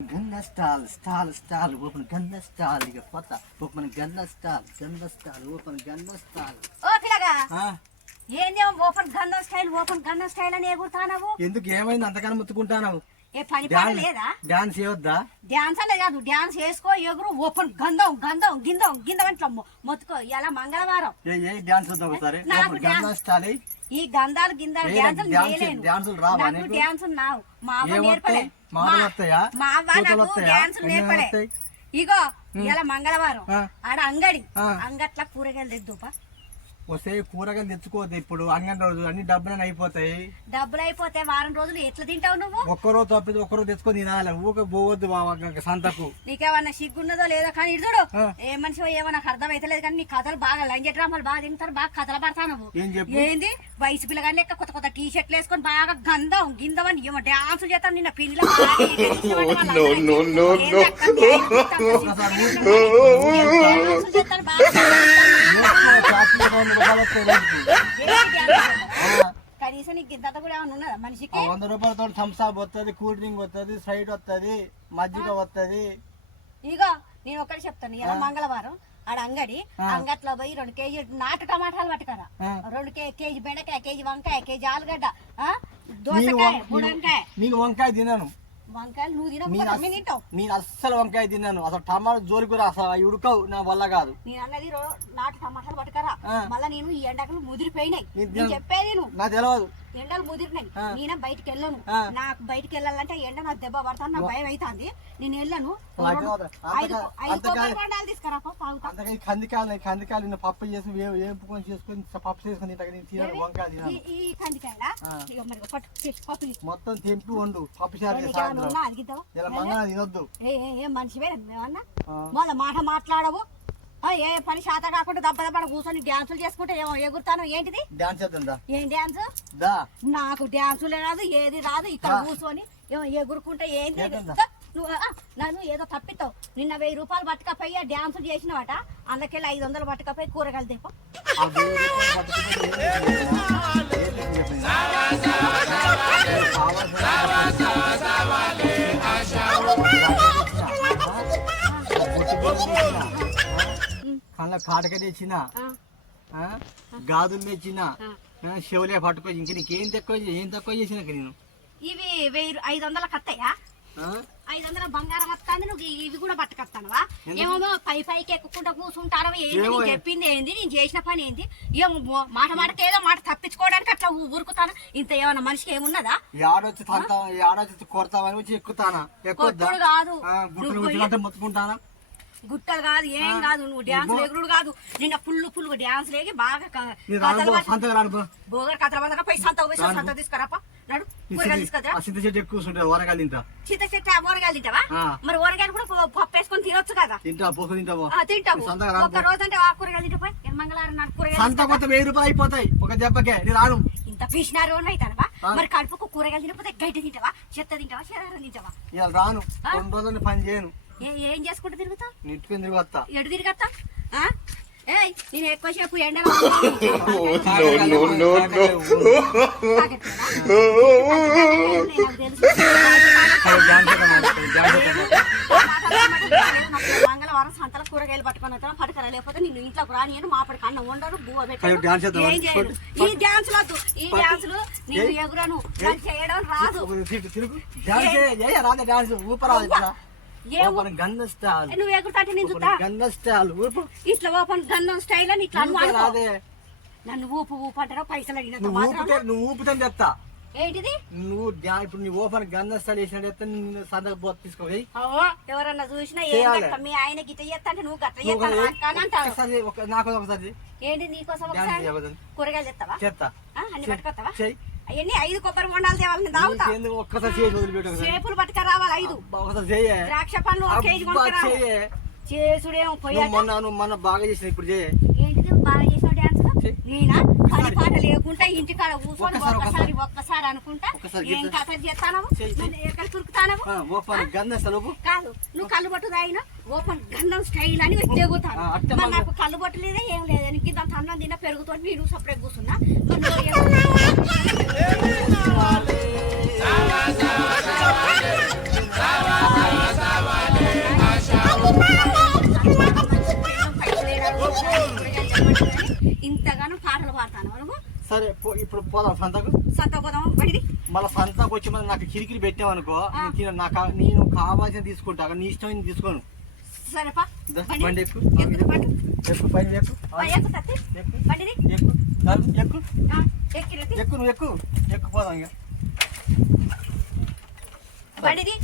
Gangnam style, open Gangnam style, you got open Gangnam style, open Gangnam style. ఓ పిల్లగా ఏంది open gunner style అని ఎగురుతానవు ఎందుకు ఏమైంది అంతకన్నా ముత్తుకుంటావు? ఏ పని పాట లేదా? డాన్స్ చేయొద్దా? డాన్స్ అనే కాదు, డాన్స్ చేసుకో ఎగురు ఓపెన్ గిందం ఇట్లా మొత్తుకో. ఇలా మంగళవారం ఏ డాన్స్ వద్దాం ఒకసారి. గంగం స్టైల్ ఈ గంధాలు డాన్సులు చేయలేను. డాన్సులు రావా నాకు నీకు? డాన్సులు నావు మా అవ్వ నేర్పలే. మాటలు వస్తాయా? మా అవ్వ నాకు డాన్సులు నేర్పలే. ఇగో ఇలా మంగళవారం ఆడ అంగట్ల కూరగాయలు తెద్దుపా. వస్తే కూరగాయలు తెచ్చుకోవద్దు ఇప్పుడు, అంగన్ రోజు అన్ని డబ్బులు అయిపోతాయి. డబ్బులు అయిపోతే వారం రోజులు ఎట్లా తింటావు నువ్వు? ఒక్కరోజు తప్పితే ఒక్కరోజు తెచ్చుకొని తినాలి. ఊక పోవద్దు సంతకు. నీకేమన్నా సిగ్గున్నదో లేదో కానీ ఇడుడు ఏ మనిషి ఏమో నాకు అర్థమైతలేదు కానీ నీ కథలు బాగా లంజ డ్రామాలు బాగా తింటారు, బాగా కథలు పడతావు నువ్వు. ఏంది వయసు పిల్లగాని లెక్క కొత్త టీ షర్ట్లు వేసుకొని బాగా గిందం అని ఏమో డాన్స్ చేస్తాను. నిన్న పిల్లలు కనీసం నీకు ఇంత కూడా ఏమన్నా ఉన్నదా మనిషికి? 100 రూపాయలతో థమ్స్అప్ వస్తుంది, కూల్ డ్రింక్ వస్తుంది, స్ప్రైట్ వస్తుంది, మజ్జిగ వస్తుంది. ఇగో నేను ఒకటి చెప్తాను. ఇలా మంగళవారం ఆడ అంగట్లో పోయి 2 కేజీ నాటు టమాటాలు పట్టుకరా, 2 కేజీ బెండకాయ, కేజీ వంకాయ, కేజీ ఆలుగడ్డ, దోసకాయ, బుడంకాయ. నేను వంకాయ తిన్నాను. వంకాయలు నువ్వు తినవు. నేను అస్సలు వంకాయ తిన్నాను. అసలు టమాటా జోలి కూడా అసలు ఉడకవు, నా వల్ల కాదు. నేను అన్నది నాటు టమాటాలు పట్టుకరా. మళ్ళా నేను ఈ ఎండకలు ముదిరిపోయినాయి. చెప్పేది నువ్వు నాకు తెలియదు. ఎండలు ముదిరినాయి. నేనే బయటకు వెళ్ళను. నాకు బయటకు వెళ్ళాలంటే ఎండ నాకు దెబ్బ పడతాను, నాకు భయం అవుతుంది. నేను వెళ్ళను. 5 కొబ్బరి బొండాలు తీసుకురా. కందికాయలు పప్పు చేసి వేపుకొని చేసుకొని పప్పు చేసుకుని వంకాయ ఈ కందికాయలా పప్పు మొత్తం తెంపి వండు పప్పు చారు. తినొద్దు. ఏ మనిషివే మేమన్నా మళ్ళీ మాట మాట్లాడవు. ఏ పని శాత కాకుండా దెబ్బ కూర్చొని డాన్సులు చేసుకుంటే ఏమో ఎగురుతాను. ఏంటిది డాన్స్ చేద్దా? ఏం డాన్స్? నాకు డాన్సులే రాదు, ఏది రాదు. ఇక్కడ కూర్చొని ఏమో ఎగురుకుంటే ఏంటి? నువ్వు నన్ను ఏదో తప్పిస్తావు. నిన్న 1000 రూపాయలు పట్టుకపోయి డాన్సులు చేసినవాట, అందుకెళ్ళి 500 పట్టుకపోయి కూరగాయలు తెప్ప. కళ్ళ కాటక తెచ్చిన, గాజులు తెచ్చిన, చెవులే పట్టుకో. ఇంక నీకేం తక్కువ చేసిన నేను. ఇవి 500 కత్తయ్యా? 500 బంగారం వస్తాను. నువ్వు ఇవి కూడా పట్టుకొస్తానువా? ఏమో పైకి ఎక్కుకుంటా కూర్చుంటాను. ఏంటి నేను చెప్పింది ఏంది, నేను చేసిన పని ఏంది? ఏమో మాటకి ఏదో మాట తప్పించుకోవడానికి అట్లా ఊరుకుతాను. ఇంత ఏమన్నా మనిషికి ఏమున్నదా? ఆడొచ్చి కొడతావని వచ్చి ఎక్కుతానా? కొట్టుడు కాదు, మొత్తుకుంటానా? గుట్టలు కాదు, ఏం కాదు. నువ్వు డాన్స్ ఎగురుడు కాదు. నిన్న ఫుల్ డాన్స్ లేకి బాగా బోగర్ కథల బందగా పోయి సంత తీసుకురాపా. నడు కూరగాయలు తీసుకురా. చింత చెట్టు ఎక్కువ ఊరగాయలు తింటా. చింత చెట్టు ఊరగాయలు తింటావా? మరి ఊరగాయలు కూడా పప్పు వేసుకొని తినొచ్చు కదా. తింటావు. ఒక రోజు అంటే ఆ కూరగాయలు తింటా. మంగళవారం నాడు కూరగాయలు 1000 రూపాయలు అయిపోతాయి ఒక దెబ్బకే. రాను ఇంత పీసినారు అవుతానవా? మరి కడుపుకు కూరగాయలు తినకపోతే గడ్డి తింటావా, చెత్త తింటావా, శరీరం తింటావా? రాను 2 రోజులు పని చేయను. ఏం చేసుకుంటూ తిరుగుతావు? ఇంటికి తిరుగుతా. ఎటు తిరిగత్తా? నేను ఎక్కువసేపు ఎండలో మంగళవారం సంతల కూరగాయలు పట్టుకొని పట్టుకరా. లేకపోతే నేను ఇంట్లోకి రాని మాపడికి అన్నం వండను, బువ్వ పెట్టను. ఏం చేయను. ఈ డాన్సులు వద్దు. ఈ డాన్సులు నేను ఎగురను, చేయడం రాదు. నువ్వు ఎగురుతాంటే నేను చూస్తా. ఇట్లా ఓపెన్ గంధం స్టైల్ అని ఇట్లా నన్ను ఊపు అంటారా? పైసలు అడిగినంత నువ్వు ఊపుతాను చెప్తా. ఏంటిది? నువ్వు ఇప్పుడు నీ ఓపెన్ గంధం స్టైల్ చేసిన సందర్భ తీసుకోవాలి. ఎవరన్నా చూసినా మీ ఆయన గిట్ట చేస్తా అంటే నువ్వు గట్ట చేస్తాను. నాకు ఒకసారి ఏంటి నీకోసం ఒకసారి కూరగాయలు తెస్తావా? చేస్తా. అన్ని పట్టుకొస్తావా? అవన్నీ 5 కొబ్బరి బొండాలు తేవాలి. తాగుతా. చేపులు పట్టుక రావాలి 5. ద్రాక్ష పండ్లు 1 కేజీ చేసుడేమో మొన్న బాగా చేసిన ఇప్పుడు ఏంటిది బాగా చేసిన డాన్స్? నేనా పని పాట లేకుండా ఇంటికాడ కూర్చొని ఒక్కసారి అనుకుంటా ఏం కథ చేస్తాను, ఎక్కడ తురుకుతాను కాదు. నువ్వు కళ్ళు పట్టు తాగినా ఓపెన్ గంధం స్టైల్ అని తెగుతాను. నాకు కళ్ళు పట్టు లేదా ఏం లేదు. ఇంత అన్నం తిన్నా పెరుగుతో మీరు సపరేట్ కూర్చున్నా. వాడతాను నువ్వు సరే ఇప్పుడు పోదాం సంతకు. సంత పోదాం బడిది. మళ్ళీ సంతకు వచ్చి మళ్ళీ నాకు కిరికిరి పెట్టామనుకో నేను కావాల్సిన తీసుకుంటా, నీ ఇష్టం తీసుకోను. సరేపా బండి ఎక్కు ఎక్కు బండి ఎక్కు బండిది ఎక్కు ఎక్కు నువ్వు ఎక్కు పోదాం ఇక బండిది